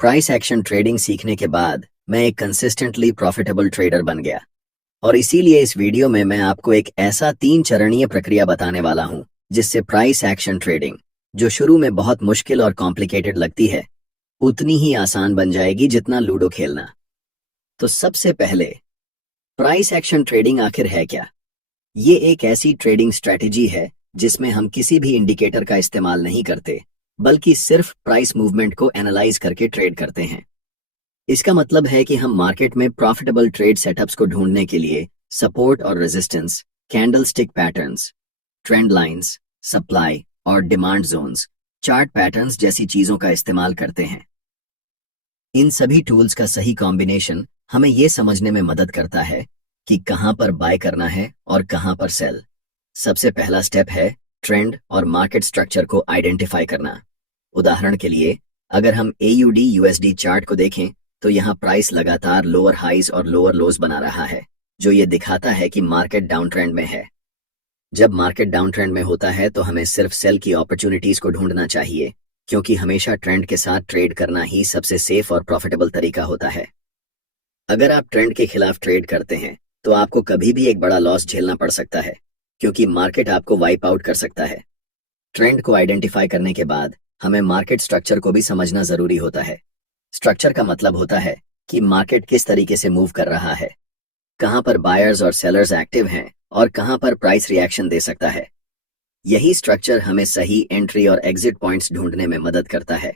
Price action trading सीखने के बाद मैं एक कंसिस्टेंटली प्रॉफिटेबल ट्रेडर बन गया। और इसीलिए इस वीडियो में मैं आपको एक ऐसा 3 चरणीय प्रक्रिया बताने वाला हूं जिससे प्राइस एक्शन ट्रेडिंग, जो शुरू में बहुत मुश्किल और कॉम्प्लिकेटेड लगती है, उतनी ही आसान बन जाएगी जितना लूडो खेलना। तो सबसे पहले, प्राइस एक्शन ट्रेडिंग आखिर है क्या? ये एक ऐसी ट्रेडिंग स्ट्रेटेजी है जिसमें हम किसी भी इंडिकेटर का इस्तेमाल नहीं करते, बल्कि सिर्फ प्राइस मूवमेंट को एनालाइज करके ट्रेड करते हैं। इसका मतलब है कि हम मार्केट में प्रॉफिटेबल ट्रेड सेटअप्स को ढूंढने के लिए सपोर्ट और resistance, candlestick patterns, trend lines, supply और डिमांड जोन्स, चार्ट पैटर्न्स जैसी चीजों का इस्तेमाल करते हैं। इन सभी टूल्स का सही कॉम्बिनेशन हमें यह समझने में मदद करता है कि कहां पर बाय करना है और कहां पर सेल। सबसे पहला स्टेप है ट्रेंड और मार्केट स्ट्रक्चर को आइडेंटिफाई करना। उदाहरण के लिए, अगर हम AUD USD चार्ट को देखें तो यहाँ प्राइस लगातार लोअर हाइज और लोअर लोज बना रहा है, जो ये दिखाता है कि मार्केट डाउन ट्रेंड में है। जब मार्केट डाउन ट्रेंड में होता है तो हमें सिर्फ सेल की अपॉर्चुनिटीज को ढूंढना चाहिए, क्योंकि हमेशा ट्रेंड के साथ ट्रेड करना ही सबसे सेफ और प्रॉफिटेबल तरीका होता है। अगर आप ट्रेंड के खिलाफ ट्रेड करते हैं तो आपको कभी भी एक बड़ा लॉस झेलना पड़ सकता है, क्योंकि मार्केट आपको वाइप आउट कर सकता है। ट्रेंड को आइडेंटिफाई करने के बाद हमें मार्केट स्ट्रक्चर को भी समझना जरूरी होता है। स्ट्रक्चर का मतलब होता है कि मार्केट किस तरीके से मूव कर रहा है, कहां पर बायर्स और सेलर्स एक्टिव हैं और कहां पर प्राइस रिएक्शन दे सकता है। यही स्ट्रक्चर हमें सही एंट्री और एग्जिट पॉइंट्स ढूंढने में मदद करता है।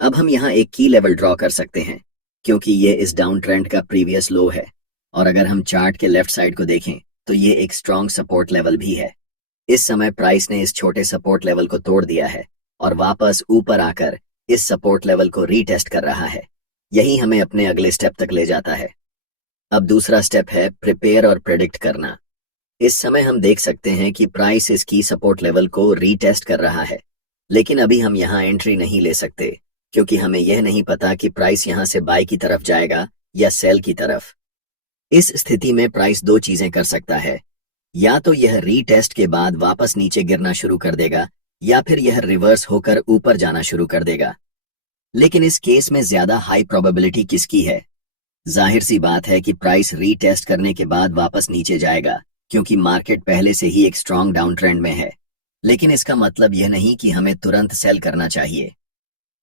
अब हम यहाँ एक की लेवल ड्रॉ कर सकते हैं, क्योंकि ये इस डाउन ट्रेंड का प्रीवियस लो है, और अगर हम चार्ट के लेफ्ट साइड को देखें तो ये एक स्ट्रॉन्ग सपोर्ट लेवल भी है। इस समय प्राइस ने इस छोटे सपोर्ट लेवल को तोड़ दिया है और वापस ऊपर आकर इस सपोर्ट लेवल को रीटेस्ट कर रहा है। यही हमें अपने अगले स्टेप तक ले जाता है। अब दूसरा स्टेप है प्रिपेयर और प्रेडिक्ट करना। इस समय हम देख सकते हैं कि प्राइस इस की सपोर्ट लेवल को रीटेस्ट कर रहा है, लेकिन अभी हम यहाँ एंट्री नहीं ले सकते, क्योंकि हमें यह नहीं पता कि प्राइस यहाँ से बाय की तरफ जाएगा या सेल की तरफ। इस स्थिति में प्राइस दो चीजें कर सकता है, या तो यह रीटेस्ट के बाद वापस नीचे गिरना शुरू कर देगा, या फिर यह रिवर्स होकर ऊपर जाना शुरू कर देगा। लेकिन इस केस में ज्यादा हाई प्रोबेबिलिटी किसकी है? जाहिर सी बात है कि प्राइस रीटेस्ट करने के बाद वापस नीचे जाएगा, क्योंकि मार्केट पहले से ही एक स्ट्रॉन्ग डाउन ट्रेंड में है। लेकिन इसका मतलब यह नहीं कि हमें तुरंत सेल करना चाहिए।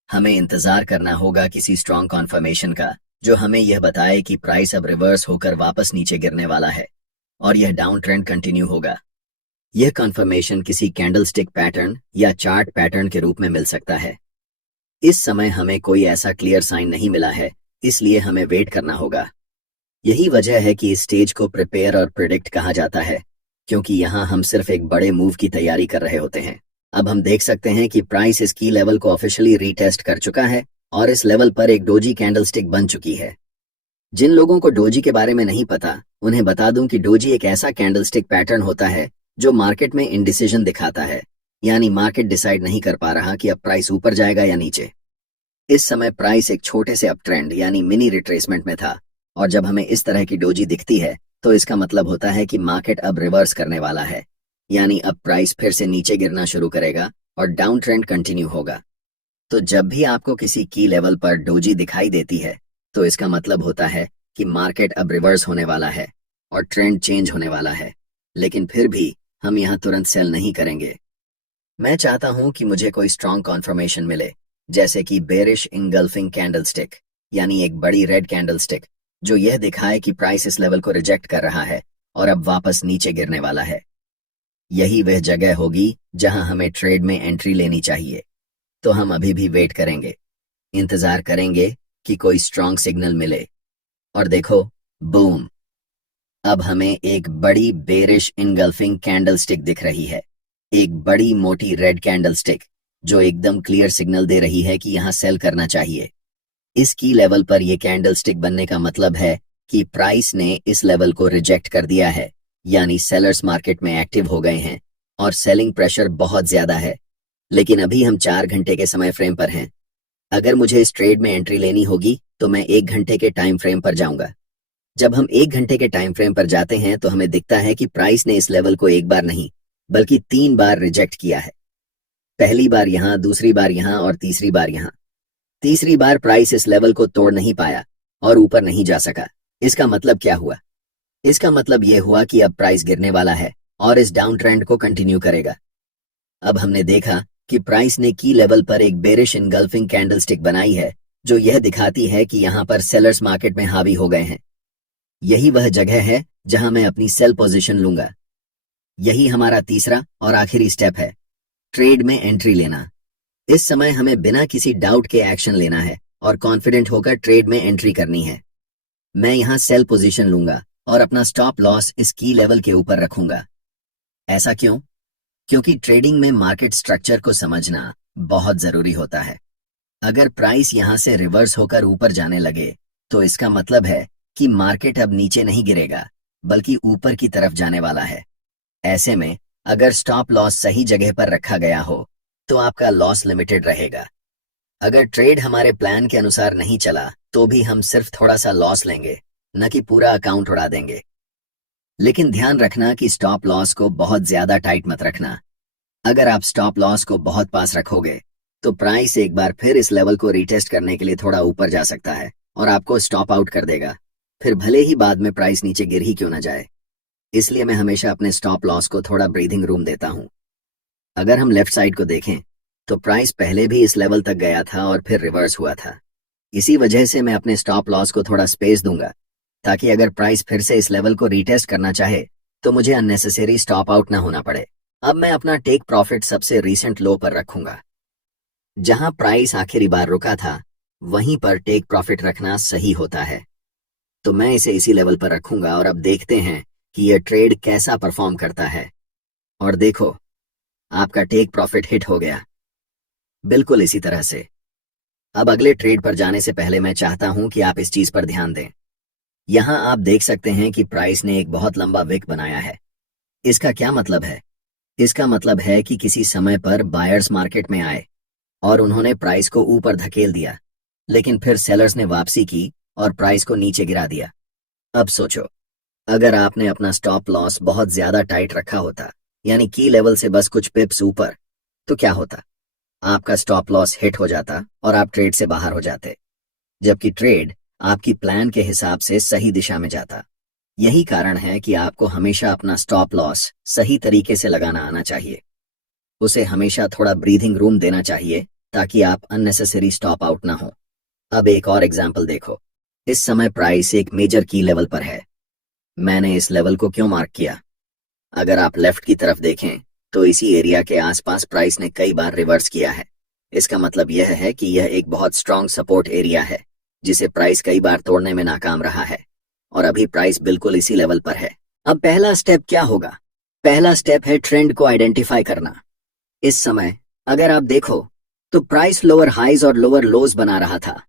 हमें इंतजार करना होगा किसी स्ट्रॉन्ग कॉन्फर्मेशन का, जो हमें यह बताए कि प्राइस अब रिवर्स होकर वापस नीचे गिरने वाला है और यह डाउन ट्रेंड कंटिन्यू होगा। यह कन्फर्मेशन किसी कैंडलस्टिक पैटर्न या चार्ट पैटर्न के रूप में मिल सकता है। इस समय हमें कोई ऐसा क्लियर साइन नहीं मिला है, इसलिए हमें वेट करना होगा। यही वजह है कि इस स्टेज को प्रिपेयर और प्रिडिक्ट कहा जाता है, क्योंकि यहाँ हम सिर्फ एक बड़े मूव की तैयारी कर रहे होते हैं। अब हम देख सकते हैं कि प्राइस इस की लेवल को ऑफिशियली रीटेस्ट कर चुका है और इस लेवल पर एक डोजी कैंडलस्टिक बन चुकी है। जिन लोगों को डोजी के बारे में नहीं पता, उन्हें बता दूं कि डोजी एक ऐसा कैंडलस्टिक पैटर्न होता है जो मार्केट में इंडिसीजन दिखाता है, यानी मार्केट डिसाइड नहीं कर पा रहा कि अब प्राइस ऊपर जाएगा या नीचे। इस समय प्राइस एक छोटे से अपट्रेंड यानी मिनी रिट्रेसमेंट में था, और जब हमें इस तरह की डोजी दिखती है तो इसका मतलब होता है कि मार्केट अब रिवर्स करने वाला है, यानी अब प्राइस फिर से नीचे गिरना शुरू करेगा और डाउन ट्रेंड कंटिन्यू होगा। तो जब भी आपको किसी की लेवल पर डोजी दिखाई देती है तो इसका मतलब होता है कि मार्केट अब रिवर्स होने वाला है और ट्रेंड चेंज होने वाला है। लेकिन फिर भी हम यहाँ तुरंत सेल नहीं करेंगे। मैं चाहता हूं कि मुझे कोई स्ट्रॉन्ग कॉन्फर्मेशन मिले, जैसे कि बेरिश इंगल्फिंग कैंडलस्टिक, यानी एक बड़ी रेड कैंडलस्टिक जो यह दिखाए कि प्राइस इस लेवल को रिजेक्ट कर रहा है और अब वापस नीचे गिरने वाला है। यही वह जगह होगी जहां हमें ट्रेड में एंट्री लेनी चाहिए। तो हम अभी भी वेट करेंगे, इंतजार करेंगे कि कोई स्ट्रॉन्ग सिग्नल मिले। और देखो, बूम! अब हमें एक बड़ी बेरिश इनगल्फिंग कैंडलस्टिक दिख रही है, एक बड़ी मोटी रेड कैंडलस्टिक जो एकदम क्लियर सिग्नल दे रही है कि यहाँ सेल करना चाहिए। इस की लेवल पर यह कैंडलस्टिक बनने का मतलब है कि प्राइस ने इस लेवल को रिजेक्ट कर दिया है, यानी सेलर्स मार्केट में एक्टिव हो गए हैं और सेलिंग प्रेशर बहुत ज्यादा है। लेकिन अभी हम 4 घंटे के समय फ्रेम पर हैं। अगर मुझे इस ट्रेड में एंट्री लेनी होगी तो मैं 1 घंटे के टाइम फ्रेम पर जाऊंगा। जब हम 1 घंटे के टाइम फ्रेम पर जाते हैं तो हमें दिखता है कि प्राइस ने इस लेवल को एक बार नहीं बल्कि 3 बार रिजेक्ट किया है। पहली बार यहाँ, दूसरी बार यहाँ और तीसरी बार यहाँ। तीसरी बार प्राइस इस लेवल को तोड़ नहीं पाया और ऊपर नहीं जा सका। इसका मतलब क्या हुआ? इसका मतलब यह हुआ कि अब प्राइस गिरने वाला है और इस डाउन ट्रेंड को कंटिन्यू करेगा। अब हमने देखा कि प्राइस ने की लेवल पर एक बेरिश इनगल्फिंग कैंडलस्टिक बनाई है, जो यह दिखाती है कि यहां पर सेलर्स मार्केट में हावी हो गए हैं। यही वह जगह है जहां मैं अपनी सेल पोजीशन लूंगा। यही हमारा तीसरा और आखिरी स्टेप है, ट्रेड में एंट्री लेना। इस समय हमें बिना किसी डाउट के एक्शन लेना है और कॉन्फिडेंट होकर ट्रेड में एंट्री करनी है। मैं यहां सेल पोजीशन लूंगा और अपना स्टॉप लॉस इस की लेवल के ऊपर रखूंगा। ऐसा क्यों? क्योंकि ट्रेडिंग में मार्केट स्ट्रक्चर को समझना बहुत जरूरी होता है। अगर प्राइस यहां से रिवर्स होकर ऊपर जाने लगे तो इसका मतलब है कि मार्केट अब नीचे नहीं गिरेगा बल्कि ऊपर की तरफ जाने वाला है। ऐसे में अगर स्टॉप लॉस सही जगह पर रखा गया हो तो आपका लॉस लिमिटेड रहेगा। अगर ट्रेड हमारे प्लान के अनुसार नहीं चला तो भी हम सिर्फ थोड़ा सा लॉस लेंगे, न कि पूरा अकाउंट उड़ा देंगे। लेकिन ध्यान रखना कि स्टॉप लॉस को बहुत ज्यादा टाइट मत रखना। अगर आप स्टॉप लॉस को बहुत पास रखोगे तो प्राइस एक बार फिर इस लेवल को रीटेस्ट करने के लिए थोड़ा ऊपर जा सकता है और आपको स्टॉप आउट कर देगा, फिर भले ही बाद में प्राइस नीचे गिर ही क्यों ना जाए। इसलिए मैं हमेशा अपने स्टॉप लॉस को थोड़ा ब्रीथिंग रूम देता हूं। अगर हम लेफ्ट साइड को देखें तो प्राइस पहले भी इस लेवल तक गया था और फिर रिवर्स हुआ था। इसी वजह से मैं अपने स्टॉप लॉस को थोड़ा स्पेस दूंगा, ताकि अगर प्राइस फिर से इस लेवल को रीटेस्ट करना चाहे तो मुझे अननेसेसरी स्टॉप आउट ना होना पड़े। अब मैं अपना टेक प्रॉफिट सबसे रीसेंट लो पर रखूंगा। जहां प्राइस आखिरी बार रुका था वहीं पर टेक प्रॉफिट रखना सही होता है, तो मैं इसे इसी लेवल पर रखूंगा और अब देखते हैं कि यह ट्रेड कैसा परफॉर्म करता है। और देखो, आपका टेक प्रॉफिट हिट हो गया, बिल्कुल इसी तरह से। अब अगले ट्रेड पर जाने से पहले मैं चाहता हूं कि आप इस चीज पर ध्यान दें। यहां आप देख सकते हैं कि प्राइस ने एक बहुत लंबा विक बनाया है। इसका क्या मतलब है? इसका मतलब है कि किसी समय पर बायर्स मार्केट में आए और उन्होंने प्राइस को ऊपर धकेल दिया, लेकिन फिर सेलर्स ने वापसी की और प्राइस को नीचे गिरा दिया। अब सोचो, अगर आपने अपना स्टॉप लॉस बहुत ज्यादा टाइट रखा होता, यानी की लेवल से बस कुछ पिप्स ऊपर, तो क्या होता? आपका स्टॉप लॉस हिट हो जाता और आप ट्रेड से बाहर हो जाते, जबकि ट्रेड आपकी प्लान के हिसाब से सही दिशा में जाता। यही कारण है कि आपको हमेशा अपना स्टॉप लॉस सही तरीके से लगाना आना चाहिए। उसे हमेशा थोड़ा ब्रीथिंग रूम देना चाहिए ताकि आप अननेसेसरी स्टॉप आउट ना हो। अब एक और एग्जाम्पल देखो। इस समय प्राइस एक मेजर की लेवल पर है। मैंने इस लेवल को क्यों मार्क किया? अगर आप लेफ्ट की तरफ देखें तो इसी एरिया के आसपास प्राइस ने कई बार रिवर्स किया है। इसका मतलब यह है कि यह एक बहुत स्ट्रांग सपोर्ट एरिया है जिसे प्राइस कई बार तोड़ने में नाकाम रहा है, और अभी प्राइस बिल्कुल इसी लेवल पर है। अब पहला स्टेप क्या होगा? पहला स्टेप है ट्रेंड को आइडेंटिफाई करना। इस समय अगर आप देखो तो प्राइस लोअर हाइज और लोअर लोज बना रहा था।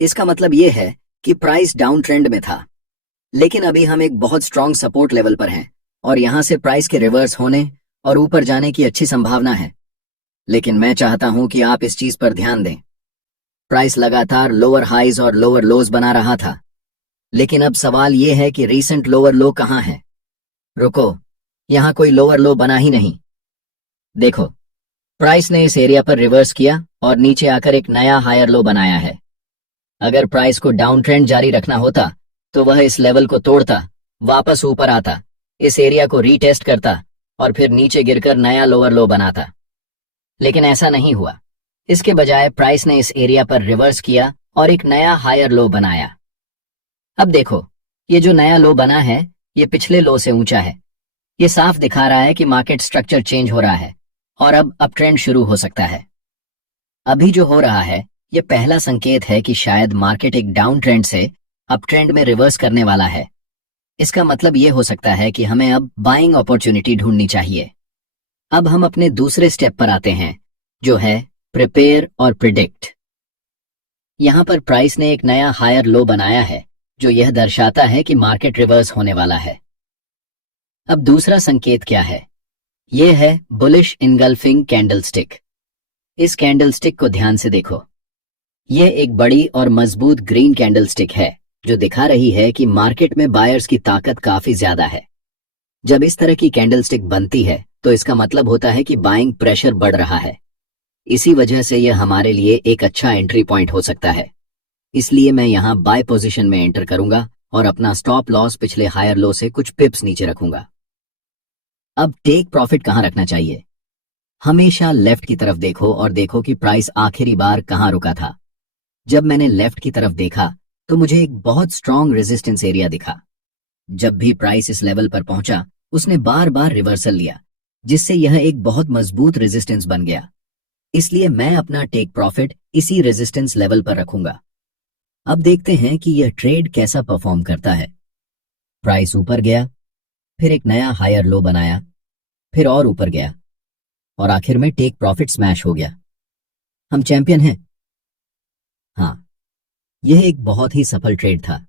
इसका मतलब यह है कि प्राइस डाउन ट्रेंड में था, लेकिन अभी हम एक बहुत स्ट्रांग सपोर्ट लेवल पर हैं और यहां से प्राइस के रिवर्स होने और ऊपर जाने की अच्छी संभावना है। लेकिन मैं चाहता हूं कि आप इस चीज पर ध्यान दें। प्राइस लगातार लोअर हाइज और लोअर लोज बना रहा था, लेकिन अब सवाल यह है कि रीसेंट लोअर लो कहां है? रुको, यहां कोई लोअर लो बना ही नहीं। देखो, प्राइस ने इस एरिया पर रिवर्स किया और नीचे आकर एक नया हायर लो बनाया है। अगर प्राइस को डाउन ट्रेंड जारी रखना होता तो वह इस लेवल को तोड़ता, वापस ऊपर आता, इस एरिया को रीटेस्ट करता और फिर नीचे गिरकर नया लोअर लो बनाता। लेकिन ऐसा नहीं हुआ। इसके बजाय प्राइस ने इस एरिया पर रिवर्स किया और एक नया हायर लो बनाया। अब देखो, ये जो नया लो बना है ये पिछले लो से ऊंचा है। ये साफ दिखा रहा है कि मार्केट स्ट्रक्चर चेंज हो रहा है और अब अप ट्रेंड शुरू हो सकता है। अभी जो हो रहा है ये पहला संकेत है कि शायद मार्केट एक डाउन ट्रेंड से अप ट्रेंड में रिवर्स करने वाला है। इसका मतलब ये हो सकता है कि हमें अब बाइंग अपॉर्चुनिटी ढूंढनी चाहिए। अब हम अपने दूसरे स्टेप पर आते हैं, जो है प्रिपेयर और प्रिडिक्ट। यहां पर प्राइस ने एक नया हायर लो बनाया है, जो यह दर्शाता है कि मार्केट रिवर्स होने वाला है। अब दूसरा संकेत क्या है? यह है बुलिश इनगल्फिंग कैंडलस्टिक। इस कैंडलस्टिक को ध्यान से देखो। यह एक बड़ी और मजबूत ग्रीन कैंडलस्टिक है जो दिखा रही है कि मार्केट में बायर्स की ताकत काफी ज्यादा है। जब इस तरह की कैंडलस्टिक बनती है तो इसका मतलब होता है कि बाइंग प्रेशर बढ़ रहा है। इसी वजह से यह हमारे लिए एक अच्छा एंट्री पॉइंट हो सकता है। इसलिए मैं यहाँ बाय पोजीशन में एंटर करूंगा और अपना स्टॉप लॉस पिछले हायर लो से कुछ पिप्स नीचे रखूंगा। अब टेक प्रॉफिट कहाँ रखना चाहिए? हमेशा लेफ्ट की तरफ देखो और देखो कि प्राइस आखिरी बार कहाँ रुका था। जब मैंने लेफ्ट की तरफ देखा तो मुझे एक बहुत स्ट्रॉन्ग रेजिस्टेंस एरिया दिखा। जब भी प्राइस इस लेवल पर पहुंचा उसने बार बार रिवर्सल लिया, जिससे यह एक बहुत मजबूत रेजिस्टेंस बन गया। इसलिए मैं अपना टेक प्रॉफिट इसी रेजिस्टेंस लेवल पर रखूंगा। अब देखते हैं कि यह ट्रेड कैसा परफॉर्म करता है। प्राइस ऊपर गया, फिर एक नया हायर लो बनाया, फिर और ऊपर गया और आखिर में टेक प्रॉफिट स्मैश हो गया। हम चैंपियन हैं। हाँ, यह एक बहुत ही सफल ट्रेड था।